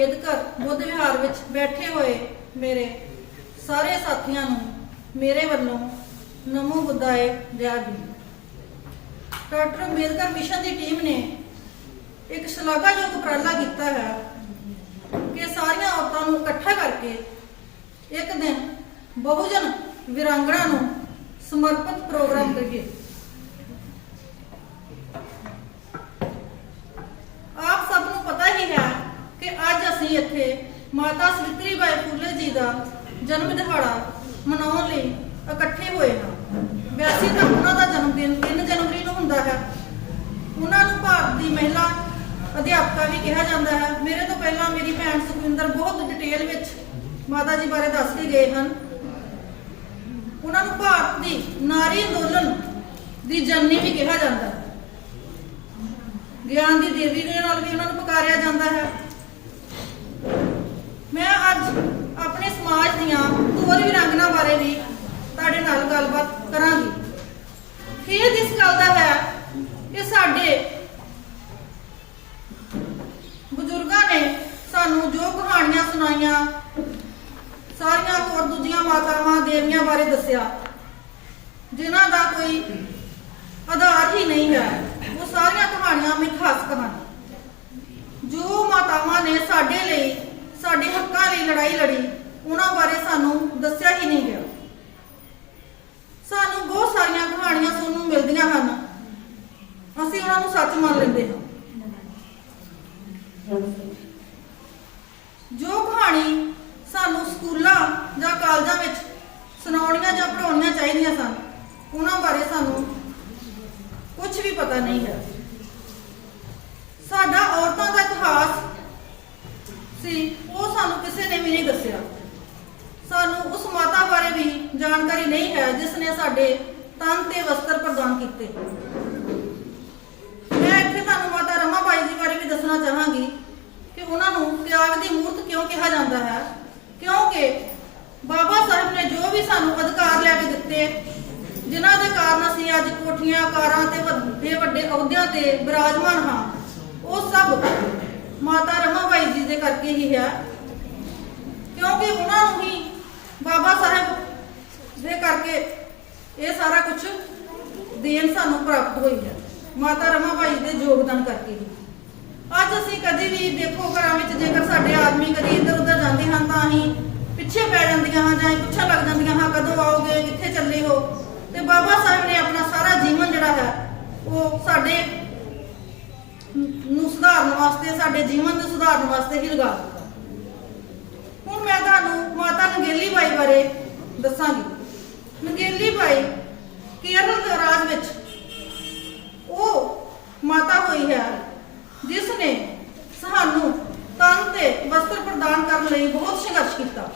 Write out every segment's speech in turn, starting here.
ਅੰਬੇਦਕਰ ਬੁੱਧ ਵਿਹਾਰ ਵਿੱਚ ਬੈਠੇ ਹੋਏ ਮੇਰੇ ਸਾਰੇ ਸਾਥੀਆਂ ਨੂੰ ਮੇਰੇ ਵੱਲੋਂ ਨਮੋ ਬੁੱਧਾਏ ਜੈ ਭੀਮ। ਡਾਕਟਰ ਅੰਬੇਦਕਰ ਮਿਸ਼ਨ ਦੀ ਟੀਮ ਨੇ ਇੱਕ ਸ਼ਲਾਘਾਯੋਗ ਉਪਰਾਲਾ ਕੀਤਾ ਹੈ ਕਿ ਸਾਰੀਆਂ ਔਰਤਾਂ ਨੂੰ ਇਕੱਠਾ ਕਰਕੇ ਇੱਕ ਦਿਨ ਬਹੁਜਨ ਵਿਰਾਂਗਣਾ ਨੂੰ ਸਮਰਪਿਤ ਪ੍ਰੋਗਰਾਮ ਕਰੀਏ ਆਪ ਸਭ ਨੂੰ ਪਤਾ ਹੀ ਹੈ ਕਿ ਅੱਜ ਅਸੀਂ ਇੱਥੇ ਮਾਤਾ ਸਵਿਤਰੀ ਬਾਈ ਫੂਲੇ ਜੀ ਦਾ ਜਨਮ ਦਿਹਾੜਾ ਮਨਾਉਣ ਲਈ ਇਕੱਠੇ ਹੋਏ ਹਾਂ। ਵੈਸੇ ਤਾਂ ਉਹਨਾਂ ਦਾ ਜਨਮ ਦਿਨ 3 ਜਨਵਰੀ ਨੂੰ ਹੁੰਦਾ ਹੈ। ਉਹਨਾਂ ਨੂੰ ਭਾਰਤ ਦੀ ਮਹਿਲਾ ਅਧਿਆਪਕਾ ਵੀ ਕਿਹਾ ਜਾਂਦਾ ਹੈ। ਮੇਰੇ ਤੋਂ ਪਹਿਲਾਂ ਮੇਰੀ ਭੈਣ ਸੁਖਵਿੰਦਰ ਬਹੁਤ ਡਿਟੇਲ ਵਿੱਚ ਮਾਤਾ ਜੀ ਬਾਰੇ ਦੱਸ ਕੇ ਗਏ ਹਨ। ਉਹਨਾਂ ਨੂੰ ਭਾਰਤ ਦੀ ਨਾਰੀ ਅੰਦੋਲਨ ਦੀ ਜਨਨੀ ਵੀ ਕਿਹਾ ਜਾਂਦਾ ਹੈ। ਗਿਆਨ ਦੀ ਦੇਵੀ ਦੇ ਨਾਲ ਵੀ ਉਹਨਾਂ ਨੂੰ ਪੁਕਾਰਿਆ ਜਾਂਦਾ ਹੈ ਮੈਂ ਅੱਜ ਆਪਣੇ ਸਮਾਜ ਦੀਆਂ ਹੋਰ ਵਿਰੰਗਨਾ ਬਾਰੇ ਵੀ ਤੁਹਾਡੇ ਨਾਲ ਗੱਲਬਾਤ ਕਰਾਂਗੀ ਖੇਦ ਇਸ ਗੱਲ ਦਾ ਹੈ ਕਿ ਸਾਡੇ ਬਜ਼ੁਰਗਾਂ ਨੇ ਸਾਨੂੰ ਜੋ ਕਹਾਣੀਆਂ ਸੁਣਾਈਆਂ ਸਾਰੀਆਂ ਹੋਰ ਦੂਜੀਆਂ ਮਾਤਾਵਾਂ ਦੇਵੀਆਂ ਬਾਰੇ ਦੱਸਿਆ। ਜਿਨ੍ਹਾਂ ਦਾ ਕੋਈ ਆਧਾਰ ਹੀ ਨਹੀਂ ਹੈ, ਉਹ ਸਾਰੀਆਂ ਕਹਾਣੀਆਂ ਮਿਥਾਸਕ ਹਨ ਜੋ ਮਾਤਾਵਾਂ ਨੇ ਸਾਡੇ ਲਈ, ਸਾਡੇ ਹੱਕਾਂ ਲਈ ਲੜਾਈ ਲੜੀ, ਉਹਨਾਂ ਬਾਰੇ ਸਾਨੂੰ ਦੱਸਿਆ ਹੀ ਨਹੀਂ ਗਿਆ। ਸਾਨੂੰ ਬਹੁਤ ਸਾਰੀਆਂ ਕਹਾਣੀਆਂ ਸੁਣਨ ਨੂੰ ਮਿਲਦੀਆਂ ਹਨ। ਅਸੀਂ ਉਹਨਾਂ ਨੂੰ ਸੱਚ ਮੰਨ ਲੈਂਦੇ ਹਾਂ ਜੋ ਕਹਾਣੀ ਸਾਨੂੰ ਸਕੂਲਾਂ ਜਾਂ ਕਾਲਜਾਂ ਵਿੱਚ ਸੁਣਾਉਣੀਆਂ ਜਾਂ ਪੜਾਉਣੀਆਂ ਚਾਹੀਦੀਆਂ ਸਨ ਉਹਨਾਂ ਬਾਰੇ ਸਾਨੂੰ ਕੁਝ ਵੀ ਪਤਾ ਨਹੀਂ ਹੈ ਸਾਡਾ ਔਰਤਾਂ ਦਾ ਇਤਿਹਾਸ ਸੀ, ਉਹ ਸਾਨੂੰ ਕਿਸੇ ਨੇ ਵੀ ਨਹੀਂ ਦੱਸਿਆ। ਸਾਨੂੰ ਉਸ ਮਾਤਾ ਬਾਰੇ ਵੀ ਜਾਣਕਾਰੀ ਨਹੀਂ ਹੈ, ਜਿਸ ਨੇ ਸਾਡੇ ਤਨ ਤੇ ਵਸਤਰ ਪ੍ਰਦਾਨ ਕੀਤੇ। ਮੈਂ ਇੱਥੇ ਤੁਹਾਨੂੰ ਮਾਤਾ ਰਮਾ ਜੀ ਬਾਰੇ ਵੀ ਦੱਸਣਾ ਚਾਹਾਂਗੀ ਕਿ ਉਹਨਾਂ ਨੂੰ ਤਿਆਗ ਦੀ ਮੂਰਤ ਕਿਉਂ ਕਿਹਾ ਜਾਂਦਾ ਹੈ? ਕਿਉਂਕਿ ਬਾਬਾ ਸਾਹਿਬ ਨੇ ਜੋ ਵੀ ਸਾਨੂੰ ਅਧਿਕਾਰ ਲੈ ਕੇ ਦਿੱਤੇ, ਜਿਨ੍ਹਾਂ ਦੇ ਕਾਰਨ ਅਸੀਂ ਅੱਜ ਕੋਠੀਆਂ, ਕਾਰਾਂ ਤੇ ਵੱਡੇ ਵੱਡੇ ਅਹੁਦਿਆਂ ਤੇ ਬਿਰਾਜਮਾਨ ਹਾਂ, ਉਹ ਸਭ ਮਾਤਾ ਰਮਾ ਬਾਈ ਜੀ ਦੇ ਕਰਕੇ ਹੀ ਹੈ। ਕਿਉਂਕਿ ਉਹਨਾਂ ਨੂੰ ਹੀ ਬਾਬਾ ਸਾਹਿਬ ਦੇ ਕਰਕੇ ਇਹ ਸਾਰਾ ਕੁਝ ਦੇਣ ਸਾਨੂੰ ਪ੍ਰਾਪਤ ਹੋਈ ਹੈ। ਮਾਤਾ ਰਮਾ ਬਾਈ ਦੇ ਯੋਗਦਾਨ ਕਰਕੇ ਹੀ। ਅੱਜ ਅਸੀਂ ਕਦੇ ਵੀ ਦੇਖੋ ਘਰਾਂ ਵਿੱਚ ਜੇਕਰ ਸਾਡੇ ਆਦਮੀ ਕਦੇ ਇੱਧਰ ਉੱਧਰ ਜਾਂਦੇ ਹਨ ਤਾਂ ਅਸੀਂ ਪਿੱਛੇ ਪੈ ਜਾਂਦੀਆਂ ਹਾਂ ਜਾਂ ਪੁੱਛਣ ਲੱਗ ਜਾਂਦੀਆਂ ਹਾਂ, ਕਦੋਂ ਆਓਗੇ, ਕਿੱਥੇ ਚੱਲੇ ਹੋ? ਤੇ ਬਾਬਾ ਸਾਹਿਬ ਨੇ ਆਪਣਾ ਸਾਰਾ ਜੀਵਨ ਜਿਹੜਾ ਹੈ, ਉਹ ਸਾਡੇ ਨੂੰ ਸੁਧਾਰਨ ਵਾਸਤੇ, ਸਾਡੇ ਜੀਵਨ ਨੂੰ ਸੁਧਾਰਨ ਵਾਸਤੇ ਹੀ ਲਗਾ ਦਿੱਤਾ। ਹੁਣ ਮੈਂ ਤੁਹਾਨੂੰ ਮਾਤਾ ਨਗੇਲੀ ਬਾਈ ਬਾਰੇ ਦੱਸਾਂਗੀ। ਨਗੇਲੀ ਬਾਈ ਕੇਰਲ ਦੇ ਰਾਜ ਵਿੱਚ ਉਹ ਮਾਤਾ ਹੋਈ ਹੈ ਜਿਸ ਨੇ ਸਾਨੂੰ ਤਨ ਤੇ ਵਸਤਰ ਪ੍ਰਦਾਨ ਕਰਨ ਲਈ ਬਹੁਤ ਸੰਘਰਸ਼ ਕੀਤਾ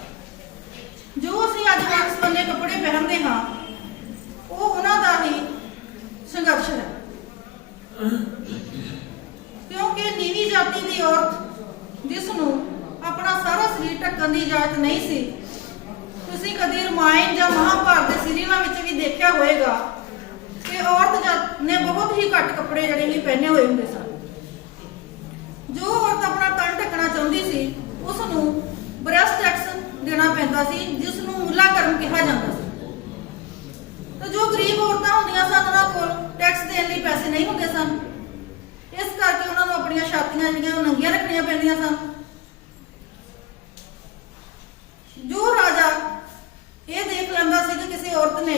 ਜੋ ਅਸੀਂ ਅੱਜ ਵੰਸ ਬੰਨੇ ਕੱਪੜੇ ਪਹਿਨਦੇ ਹਾਂ ਉਹ ਉਹਨਾਂ ਦਾ ਹੀ ਸੰਘਰਸ਼ ਹੈ ਕਿਉਂਕਿ ਨੀਵੀਂ ਦੀ ਔਰਤ, ਜਿਸ ਨੂੰ ਆਪਣਾ ਸਾਰਾ ਸਰੀਰ ਢੱਕਣ ਦੀ ਇਜਾਜ਼ਤ ਨਹੀਂ ਸੀ। ਤੁਸੀਂ ਕਦੇ ਰਮਾਇਣ ਜਾਂ ਮਹਾਭਾਰਤ ਦੇ ਸੀਰੀਅਲਾਂ ਵਿੱਚ ਵੀ ਦੇਖਿਆ ਹੋਵੇਗਾ ਕਿ ਔਰਤ ਨੇ ਬਹੁਤ ਹੀ ਘੱਟ ਕੱਪੜੇ ਜਿਹੜੇ ਹੀ ਪਹਿਨੇ ਹੋਏ ਹੁੰਦੇ ਸਨ। ਜੋ ਔਰਤ ਆਪਣਾ ਤਨ ਢੱਕਣਾ ਚਾਹੁੰਦੀ ਸੀ ਉਸ ਨੂੰ ਬ੍ਰੈਸਟ ਟੈਕਸ ਦੇਣਾ ਪੈਂਦਾ ਸੀ ਜਿਸ ਨੂੰ ਮੁੱਲਾ ਕਰਮ ਕਿਹਾ ਜਾਂਦਾ ਸੀ ਤੇ ਜੋ ਗਰੀਬ ਔਰਤਾਂ ਹੁੰਦੀਆਂ ਸਨ ਉਹਨਾਂ ਕੋਲ ਟੈਕਸ ਦੇਣ ਲਈ ਪੈਸੇ ਨਹੀਂ ਹੁੰਦੇ ਸਨ ਇਸ ਕਰਕੇ ਉਹਨਾਂ ਨੂੰ ਆਪਣੀਆਂ ਛਾਤੀਆਂ ਜਿਹੜੀਆਂ ਉਹ ਨੰਗੀਆਂ ਰੱਖਣੀਆਂ ਪੈਂਦੀਆਂ ਸਨ ਜੋ ਰਾਜਾ ਇਹ ਦੇਖ ਲੈਂਦਾ ਸੀ ਕਿ ਕਿਸੇ ਔਰਤ ਨੇ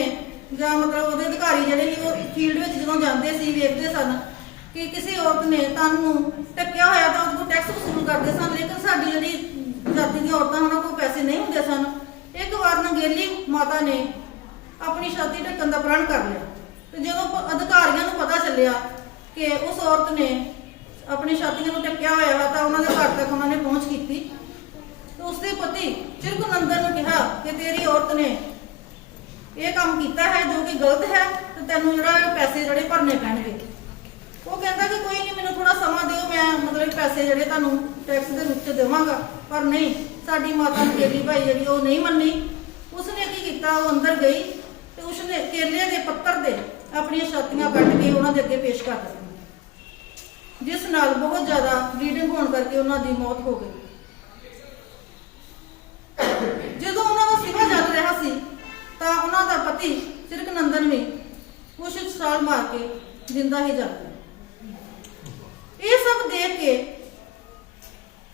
ਜਾਂ ਮਤਲਬ ਉਹਦੇ ਅਧਿਕਾਰੀ ਜਿਹੜੇ ਸੀ ਉਹ ਫੀਲਡ ਵਿੱਚ ਜਦੋਂ ਜਾਂਦੇ ਸੀ, ਵੇਖਦੇ ਸਨ ਕਿ ਕਿਸੇ ਔਰਤ ਨੇ ਤਨ ਨੂੰ ਟੱਕਿਆ ਹੋਇਆ ਤਾਂ ਉਹ ਟੈਕਸ ਵਸੂਲ ਕਰਦੇ ਸਨ, ਲੇਕਿਨ ਸਾਡੀ ਜਿਹੜੀ ਜਾਤੀ ਦੀਆਂ ਔਰਤਾਂ ਉਹਨਾਂ ਕੋਲ ਪੈਸੇ ਨਹੀਂ ਹੁੰਦੇ ਸਨ। ਇੱਕ ਵਾਰ ਨੰਗੇਲੀ ਮਾਤਾ ਨੇ ਆਪਣੀ ਛਾਤੀ ਢੱਕਣ ਦਾ ਪ੍ਰਣ ਕਰ ਲਿਆ ਤੇ ਜਦੋਂ ਅਧਿਕਾਰੀਆਂ ਨੂੰ ਪਤਾ ਚੱਲਿਆ ਕਿ ਉਸ ਔਰਤ ਨੇ ਆਪਣੀ ਛਾਤੀਆਂ ਨੂੰ ਟੱਕਿਆ ਹੋਇਆ ਵਾ ਤਾਂ ਉਹਨਾਂ ਦੇ ਘਰ ਤੱਕ ਉਹਨਾਂ ਨੇ ਪਹੁੰਚ ਕੀਤੀ, ਤੇ ਉਸਦੇ ਪਤੀ ਚਿਰਗੁਨੰਦਨ ਨੂੰ ਕਿਹਾ ਕਿ ਤੇਰੀ ਔਰਤ ਨੇ ਇਹ ਕੰਮ ਕੀਤਾ ਹੈ, ਜੋ ਕਿ ਗਲਤ ਹੈ, ਤੇ ਤੈਨੂੰ ਜਿਹੜਾ ਪੈਸੇ ਜਿਹੜੇ ਭਰਨੇ ਪੈਣਗੇ। ਉਹ ਕਹਿੰਦਾ ਕਿ ਕੋਈ ਨਹੀਂ ਮੈਨੂੰ ਥੋੜਾ ਸਮਾਂ ਦਿਓ, ਮੈਂ ਮਤਲਬ ਪੈਸੇ ਜਿਹੜੇ ਤੁਹਾਨੂੰ ਟੈਕਸ ਦੇ ਰੂਪ ਚ ਦੇਵਾਂਗਾ। ਪਰ ਨਹੀਂ, ਸਾਡੀ ਮਾਤਾ ਨੂੰ ਕੇਲੀ ਭਾਈ ਜਿਹੜੀ, ਉਹ ਨਹੀਂ ਮੰਨੀ। ਉਸਨੇ ਕੀ ਕੀਤਾ? ਉਹ ਅੰਦਰ ਗਈ ਤੇ ਉਸਨੇ ਕੇਲੇ ਦੇ ਪੱਤਰ ਦੇ ਆਪਣੀਆਂ ਛਾਤੀਆਂ ਕੱਟ ਕੇ ਉਹਨਾਂ ਦੇ ਅੱਗੇ ਪੇਸ਼ ਕਰ ਦਿੱਤੀਆਂ ਜਿਸ ਨਾਲ ਬਹੁਤ ਜ਼ਿਆਦਾ ਬਲੀਡਿੰਗ ਹੋਣ ਕਰਕੇ ਉਹਨਾਂ ਦੀ ਮੌਤ ਹੋ ਗਈ। ਜਿੰਦਾ ਹੀ ਜਾਂਦੀ ਇਹ ਸਭ ਦੇਖ ਕੇ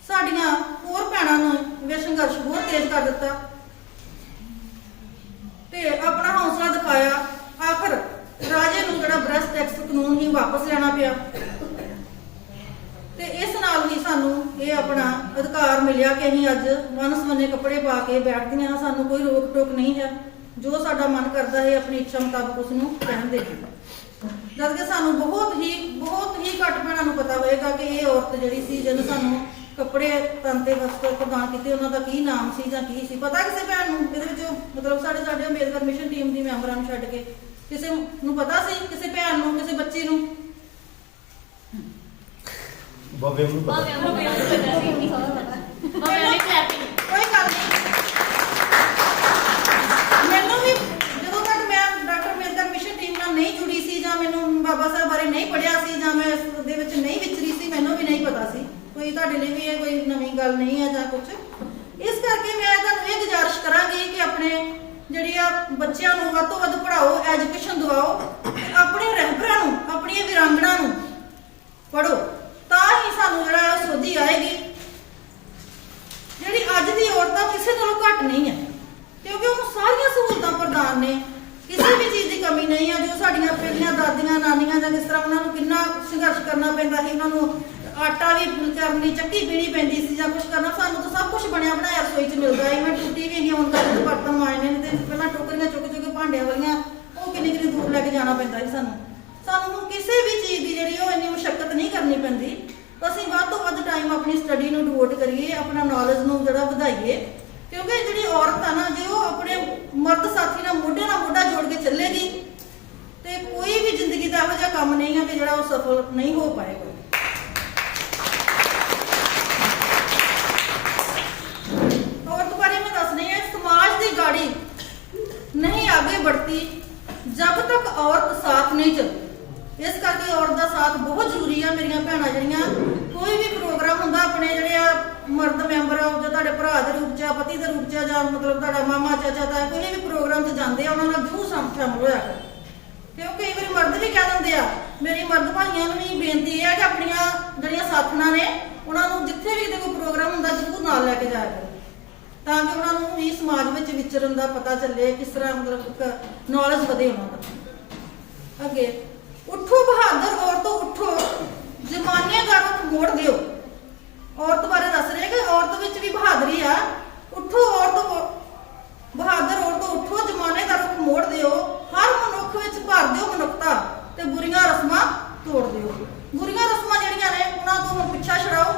ਸਾਡੀਆਂ ਹੋਰ ਭੈਣਾਂ ਨੂੰ ਵੀ ਸੰਘਰਸ਼ ਹੋਰ ਤੇਜ਼ ਕਰ ਦਿੱਤਾ ਤੇ ਆਪਣਾ ਹੌਸਲਾ ਦਿਖਾਇਆ। ਆਖਰ ਰਾਜੇ ਨੂੰ ਜਿਹੜਾ ਬ੍ਰੈਸਟ ਟੈਕਸ ਕਾਨੂੰਨ ਹੀ ਵਾਪਸ ਲੈਣਾ ਪਿਆ। ਤੇ ਇਸ ਨਾਲ ਵੀ ਸਾਨੂੰ ਇਹ ਆਪਣਾ ਅਧਿਕਾਰ ਮਿਲਿਆ ਕਿ ਅਸੀਂ ਅੱਜ ਵਨਸਵਨੇ ਕੱਪੜੇ ਪਾ ਕੇ ਬੈਠਦੀਆਂ ਹਾਂ, ਸਾਨੂੰ ਕੋਈ ਰੋਕ ਟੋਕ ਨਹੀਂ ਹੈ। ਜੋ ਸਾਡਾ ਮਨ ਕਰਦਾ ਹੈ ਆਪਣੀ ਇੱਛਾ ਮੁਤਾਬਕ ਉਸ ਨੂੰ ਕਹਿਣ ਦੇ ਜਦ ਕਿ ਸਾਨੂੰ ਬਹੁਤ ਹੀ ਬਹੁਤ ਹੀ ਘੱਟ ਭੈਣਾਂ ਨੂੰ ਪਤਾ ਹੋਏਗਾ ਕਿ ਇਹ ਔਰਤ ਜਿਹੜੀ ਸੀ ਜਿਹਨੂੰ ਸਾਨੂੰ ਕੱਪੜੇ ਤਨ ਤੇ ਵਸਤਰ ਪ੍ਰਦਾਨ ਕੀਤੇ ਉਹਨਾਂ ਦਾ ਕੀ ਨਾਮ ਸੀ ਜਾਂ ਕੀ ਸੀ ਪਤਾ ਕਿਸੇ ਭੈਣ ਨੂੰ? ਇਹਦੇ ਵਿੱਚ ਮਤਲਬ ਸਾਡੇ ਸਾਡੇ ਅੰਬੇਦਕਰ ਮਿਸ਼ਨ ਟੀਮ ਦੀ ਮੈਂਬਰਾਂ ਨੂੰ ਛੱਡ ਕੇ ਕਿਸੇ ਨੂੰ ਪਤਾ ਸੀ? ਕਿਸੇ ਭੈਣ ਨੂੰ ਕਿਸੇ ਬੱਚੀ ਨੂੰ? ਬਾਬੇ ਨੂੰ ਪਤਾ। ਕੋਈ ਗੱਲ ਨਹੀਂ ਮੈਨੂੰ ਵੀ ਜਦੋਂ ਤੱਕ ਮੈਂ ਡਾਕਟਰ ਅੰਬੇਦਕਰ ਮਿਸ਼ਨ ਟੀਮ ਨਾਲ ਨਹੀਂ ਜੁੜੀ ਸੀ ਜਾਂ ਮੈਨੂੰ ਬਾਬਾ ਸਾਹਿਬ ਬਾਰੇ ਨਹੀਂ ਪੜਿਆ ਸੀ ਜਾਂ ਮੈਂ ਇਸ ਦੇ ਵਿੱਚ ਨਹੀਂ ਵਿਚਰੀ ਸੀ, ਮੈਨੂੰ ਵੀ ਨਹੀਂ ਪਤਾ ਸੀ। ਕੋਈ ਤੁਹਾਡੇ ਲਈ ਵੀ ਇਹ ਕੋਈ ਨਵੀਂ ਗੱਲ ਨਹੀਂ ਹੈ ਜਾਂ ਕੁਝ ਇਸ ਕਰਕੇ ਮੈਂ ਤੁਹਾਨੂੰ ਇਹ ਗੁਜ਼ਾਰਿਸ਼ ਕਰਾਂਗੀ ਕਿ ਆਪਣੇ ਜਿਹੜੀ ਆ ਬੱਚਿਆਂ ਨੂੰ ਵੱਧ ਤੋਂ ਵੱਧ ਪੜਾਓ ਐਜੂਕੇਸ਼ਨ ਦਿਵਾਓ ਆਪਣੇ ਰਹਿਬਰਾਂ ਨੂੰ, ਆਪਣੀਆਂ ਵਿਰਾਂਗਣਾ ਨੂੰ ਪੜ੍ਹੋ ਤਾਂ ਹੀ ਸਾਨੂੰ ਜਿਹੜਾ ਸੋਧੀ ਆਏਗੀ ਜਿਹੜੀ ਅੱਜ ਦੀ ਔਰਤਾਂ ਕਿਸੇ ਨਾਲੋਂ ਘੱਟ ਨਹੀਂ ਹੈ ਕਿਉਂਕਿ ਉਹਨੂੰ ਸਾਰੀਆਂ ਸਹੂਲਤਾਂ ਪ੍ਰਦਾਨ ਨੇ ਕਿਸੇ ਵੀ ਚੀਜ਼ ਦੀ ਕਮੀ ਨਹੀਂ ਹੈ ਜੋ ਸਾਡੀਆਂ ਪਹਿਲੀਆਂ ਦਾਦੀਆਂ ਨਾਨੀਆਂ ਜਾਂ ਕਿਸ ਤਰ੍ਹਾਂ ਉਹਨਾਂ ਨੂੰ ਕਿੰਨਾ ਸੰਘਰਸ਼ ਕਰਨਾ ਪੈਂਦਾ ਸੀ ਉਹਨਾਂ ਨੂੰ ਆਟਾ ਵੀ ਕਰਨ ਲਈ ਚੱਕੀ ਪੀਣੀ ਪੈਂਦੀ ਸੀ ਜਾਂ ਕੁਝ ਕਰਨਾ ਸਾਨੂੰ ਤਾਂ ਸਭ ਕੁਝ ਬਣਿਆ ਬਣਾਇਆ ਰਸੋਈ 'ਚ ਮਿਲਦਾ ਹੈ, ਮੈਂ ਟੁੱਟੀ ਵੀ ਨਹੀਂ, ਹੁਣ ਤੱਕ ਬਰਤਨ ਮਾਜਨੇ ਨੇ ਤੇ ਪਹਿਲਾਂ ਟੋਕਰੀਆਂ ਚੁੱਕ ਚੁੱਕ ਕੇ ਭਾਂਡਿਆਂ ਵਾਲੀਆਂ, ਉਹ ਕਿੰਨੀ ਕਿੰਨੀ ਦੂਰ ਲੈ ਕੇ ਜਾਣਾ ਪੈਂਦਾ ਸੀ ਸਾਨੂੰ। ਸਾਨੂੰ ਹੁਣ ਕਿਸੇ ਵੀ ਚੀਜ਼ ਦੀ ਜਿਹੜੀ ਉਹ ਇੰਨੀ ਮੁਸ਼ਕਲ ਨਹੀਂ ਕਰਨੀ ਪੈਂਦੀ। ਅਸੀਂ ਵੱਧ ਤੋਂ ਵੱਧ ਟਾਈਮ ਆਪਣੀ ਸਟੱਡੀ ਨੂੰ ਡਿਵੋਟ ਕਰੀਏ, ਆਪਣਾ ਨੌਲੇਜ ਨੂੰ ਜਿਹੜਾ ਵਧਾਈਏ, ਕਿਉਂਕਿ ਜਿਹੜੀ ਔਰਤ ਆ ਨਾ, ਜੇ ਉਹ ਆਪਣੇ ਮਰਦ ਸਾਥੀ ਨਾਲ ਮੋਢੇ ਨਾਲ ਮੋਢਾ ਜੋੜ ਕੇ ਚੱਲੇਗੀ, ਤੇ ਕੋਈ ਵੀ ਜ਼ਿੰਦਗੀ ਦਾ ਇਹੋ ਜਿਹਾ ਕੰਮ ਨਹੀਂ ਹੈ ਕਿ ਜਿਹੜਾ ਉਹ ਸਫਲ ਨਹੀਂ ਹੋ ਪਾਏਗਾ। ਔਰਤ ਸਾਥ ਇਸ ਕਰਕੇ ਔਰਤ ਦਾ ਸਾਥ ਬਹੁਤ ਜ਼ਰੂਰੀ ਆ ਮੇਰੀਆਂ ਭੈਣਾਂ ਜਿਹੜੀਆਂ। ਕੋਈ ਵੀ ਪ੍ਰੋਗਰਾਮ ਹੁੰਦਾ ਆਪਣੇ ਜਿਹੜੇ ਆ ਮਰਦ ਮੈਂਬਰ ਆ ਜਾਂ ਤੁਹਾਡੇ ਭਰਾ ਦੇ ਰੂਪ ਚ ਆ ਪਤੀ ਦੇ ਰੂਪ ਚ ਆ, ਜਾਂ ਮਤਲਬ ਤੁਹਾਡਾ ਮਾਮਾ ਚਾਚਾ ਤਾਂ ਕੋਈ ਵੀ ਪ੍ਰੋਗਰਾਮ 'ਚ ਜਾਂਦੇ ਆ ਉਹਨਾਂ ਨਾਲ ਜ਼ਰੂਰ ਸ਼ਾਮਲ ਹੋਇਆ। ਕਰੋ ਉਹ ਕਈ ਵਾਰੀ ਮਰਦ ਵੀ ਕਹਿ ਦਿੰਦੇ ਆ ਮੇਰੀ ਮਰਦ ਭਾਈਆਂ ਨੂੰ ਵੀ ਬੇਨਤੀ ਹੈ ਕਿ ਆਪਣੀਆਂ ਜਿਹੜੀਆਂ ਸਾਥਣਾਂ ਨੇ ਉਹਨਾਂ ਨੂੰ ਜਿੱਥੇ ਵੀ ਕਿਤੇ ਕੋਈ ਪ੍ਰੋਗਰਾਮ ਹੁੰਦਾ ਜ਼ਰੂਰ ਨਾਲ ਲੈ ਕੇ ਜਾਇਆ ਕਰੋ। ਤਾਂ ਕਿ ਉਹਨਾਂ ਨੂੰ ਵੀ ਸਮਾਜ ਵਿੱਚ ਵਿਚਰਨ ਦਾ ਪਤਾ ਚੱਲੇ ਕਿਸ ਤਰ੍ਹਾਂ ਮਤਲਬ ਨੌਲੇਜ ਵਧੇ ਉਹਨਾਂ ਦਾ। ਅੱਗੇ, ਉੱਠੋ ਬਹਾਦਰ ਔਰਤੋ, ਉੱਠੋ। ਜ਼ਮਾਨੇ ਦਾ ਰੁਖ ਮੋੜ ਦਿਓ। ਔਰਤ ਬਾਰੇ ਦੱਸ ਰਹੇ ਕਿ ਔਰਤ ਵਿੱਚ ਵੀ ਬਹਾਦਰੀ ਆ। ਉੱਠੋ ਔਰਤ ਬਹਾਦਰ ਔਰਤੋ, ਉੱਠੋ ਜ਼ਮਾਨੇ ਦਾ ਰੁਖ ਮੋੜ ਦਿਓ। ਹਰ ਮਨੁੱਖ ਵਿੱਚ ਭਰ ਦਿਓ ਮਨੁੱਖਤਾ ਤੇ ਬੁਰੀਆਂ ਰਸਮਾਂ ਤੋੜ ਦਿਓ। ਬੁਰੀਆਂ ਰਸਮਾਂ ਜਿਹੜੀਆਂ ਨੇ, ਉਹਨਾਂ ਤੋਂ ਹੁਣ ਪਿੱਛਾ ਛਡਾਓ।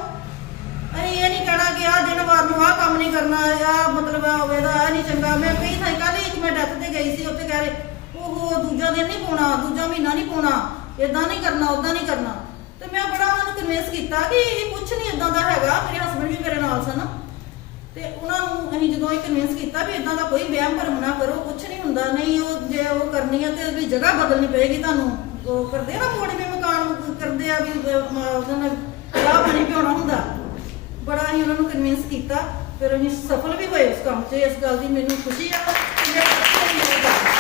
ਅਸੀਂ ਇਹ ਨਹੀਂ ਕਹਿਣਾ ਕਿ ਆਹ ਦਿਨ ਵਾਰ ਨੂੰ ਆਹ ਕੰਮ ਨਹੀਂ ਕਰਨਾ ਆ ਮਤਲਬ ਇਹਦਾ ਆ ਨਹੀਂ ਚੰਗਾ। ਮੈਂ ਕਈ ਥਾਂ ਕੱਲ ਇੱਕ ਮੈਂ ਡੈਥ ਤੇ ਗਈ ਸੀ, ਉੱਥੇ ਕਹਿ ਰਹੇ ਉਹ ਦੂਜਾ ਦਿਨ ਨਹੀਂ ਪਾਉਣਾ ਦੂਜਾ ਮਹੀਨਾ ਨਹੀਂ ਪਾਉਣਾ ਇਦਾਂ ਨਹੀਂ ਕਰਨਾ ਉਦਾਂ ਨਹੀਂ ਕਰਨਾ। ਤੇ ਮੈਂ ਬੜਾ ਉਹਨਾਂ ਨੂੰ ਕਨਵਿੰਸ ਕੀਤਾ ਕਿ ਇਹ ਕੁਝ ਨਹੀਂ ਇਦਾਂ ਦਾ ਹੈਗਾ ਮੇਰੇ ਹਸਬੰਡ ਵੀ ਮੇਰੇ ਨਾਲ ਸਨ। ਤੇ ਉਹਨਾਂ ਨੂੰ ਅਸੀਂ ਜਦੋਂ ਇਹ ਕਨਵਿੰਸ ਕੀਤਾ ਵੀ ਇਦਾਂ ਦਾ ਕੋਈ ਵਹਿਮ ਭਰਮ ਨਾ ਕਰੋ ਕੁਝ ਨਹੀਂ ਹੁੰਦਾ ਨਹੀਂ ਉਹ ਜੇ ਉਹ ਕਰਨੀ ਹੈ ਤੇ ਉਹਦੀ ਜਗ੍ਹਾ ਬਦਲਣੀ ਪਏਗੀ ਤੁਹਾਨੂੰ। ਉਹ ਕਰਦੇ ਆ ਨਾ ਮੋੜੀ ਵੀ ਮਕਾਨ ਕਰਦੇ ਆ ਵੀ ਅਹ, ਨਾਲ ਚਾਹ ਪਾਣੀ ਪਿਉਣਾ ਹੁੰਦਾ। ਬੜਾ ਹੀ ਉਹਨਾਂ ਨੂੰ ਕਨਵਿੰਸ ਕੀਤਾ ਫਿਰ ਅਸੀਂ ਸਫਲ ਵੀ ਹੋਏ ਉਸ ਕੰਮ 'ਚ ਇਸ ਗੱਲ ਦੀ ਮੈਨੂੰ ਖੁਸ਼ੀ ਆ। ਕਿ ਮੈਂ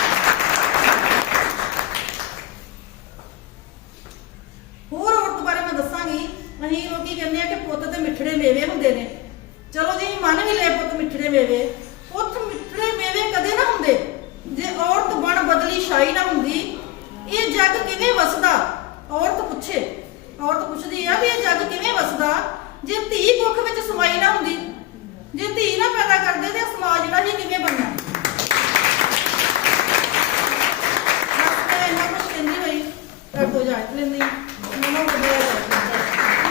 ਜੇ ਧੀ ਕੁੱਖ ਵਿੱਚ ਸਮਾਈ ਨਾ ਹੁੰਦੀ, ਜੇ ਧੀ ਨਾ ਪੈਦਾ ਕਰਦੇ ਤੇ ਸਮਾਜ ਜਿਹੜਾ ਹੀ ਕਿਵੇਂ ਬਣਨਾ? ਮੈਂ ਇੰਨਾ ਕੁਛ ਕਹਿੰਦੀ ਹੋਈ ਕਰ ਦੋ ਜਾਣ ਲੈਂਦੀ